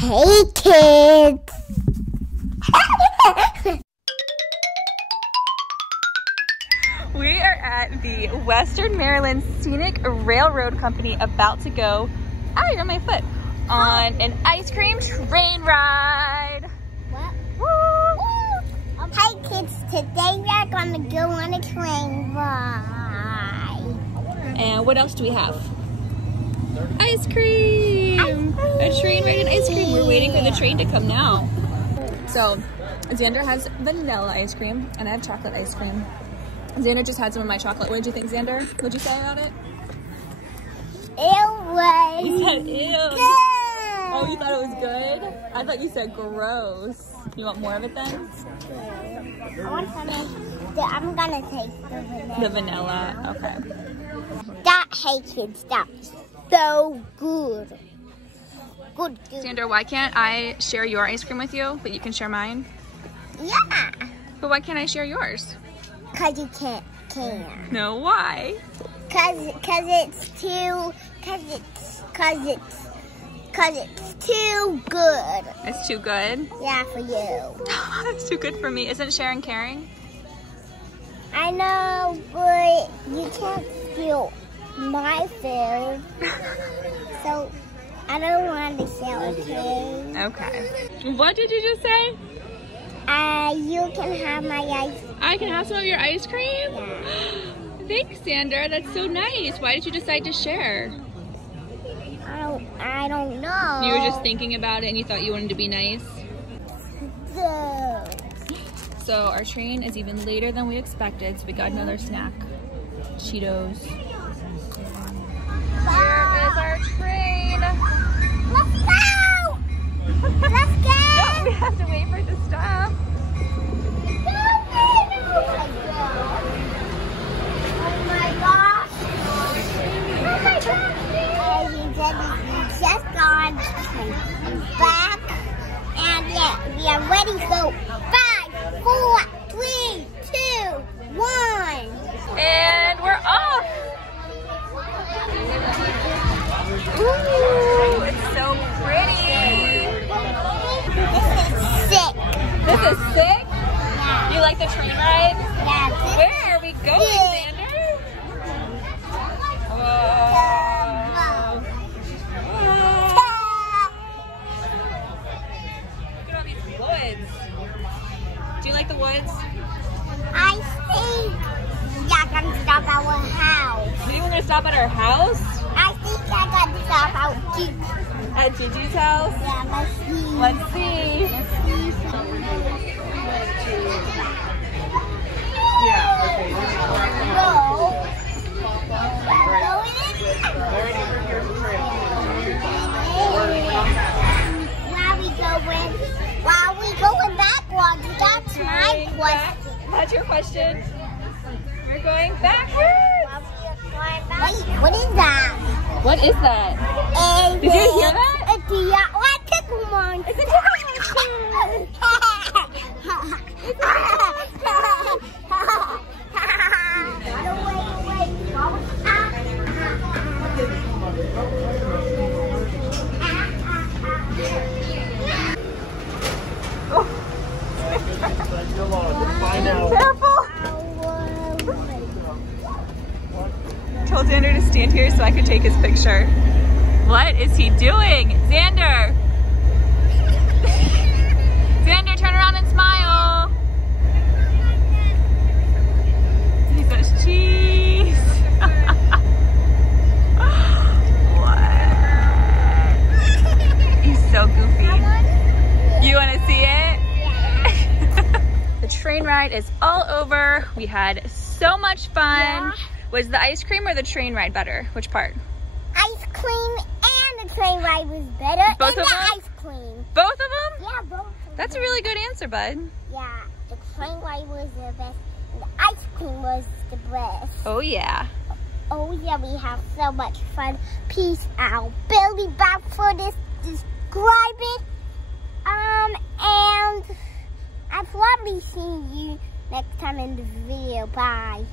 Hey kids! We are at the Western Maryland Scenic Railroad Company about to go, on my foot, on an ice cream train ride. What? Woo! Hey kids, today we're gonna go on a train ride. And what else do we have? Ice cream! A train ride and ice cream. We're waiting for the train to come now. So, Xander has vanilla ice cream and I have chocolate ice cream. Xander just had some of my chocolate. What did you think, Xander? What'd you say about it? It was You said ew. good. Oh, you thought it was good? I thought you said gross. You want more of it then? I want some. I'm gonna take The vanilla, okay. That, hey kids, that's so good. Good. Xander, why can't I share your ice cream with you, but you can share mine? Yeah. But why can't I share yours? Cause you can. No, why? Cause it's too good. It's too good? Yeah, for you. It's too good for me. Isn't sharing caring? I know, but you can't steal my food. So I don't want to share, okay? Okay. What did you just say? You can have my ice. I can have some of your ice cream? Yeah. Thanks, Xander. That's so nice. Why did you decide to share? I don't know. You were just thinking about it and you thought you wanted to be nice? So our train is even later than we expected, so we got another snack. Cheetos. Here is our train. Let's go! Let's go! No, we have to wait for it to stop. Oh my gosh! Oh my gosh! We just got back, and yeah, we are ready to go. 5, 4, 3, 2, 1. And we're off. Ooh, it's so pretty. Sick. This is sick? Yeah. You like the train ride? Yeah. Where are we going, Xander? Whoa. Look at all these woods. Do you like the woods? I think I'm gonna stop at our house. Do you want to stop at our house? I think I'm gonna stop at Gigi. At Gigi's house? Yeah, let's see. Let's see. While we going backwards, that's my question. That's your question? We're going backwards. Wait, what is that? What is that? Did you hear that? It's a tickle monster. It's a tickle monster. Careful! Told Xander to stand here so I could take his picture. What is he doing? Xander! Xander, turn around and smile! He says cheese! What? He's so goofy. You want to see it? The train ride is all over. We had so much fun. Yeah. Was the ice cream or the train ride better? Which part? Ice cream and the train ride was better. Both than of the them? ice cream. Both of them? Yeah, both. That's a really good answer, bud. Yeah, the train ride was the best. And the ice cream was the best. Oh yeah. Oh yeah, we have so much fun. Peace out. Billy back for this. Describe it. And I'll probably see you next time in the video. Bye.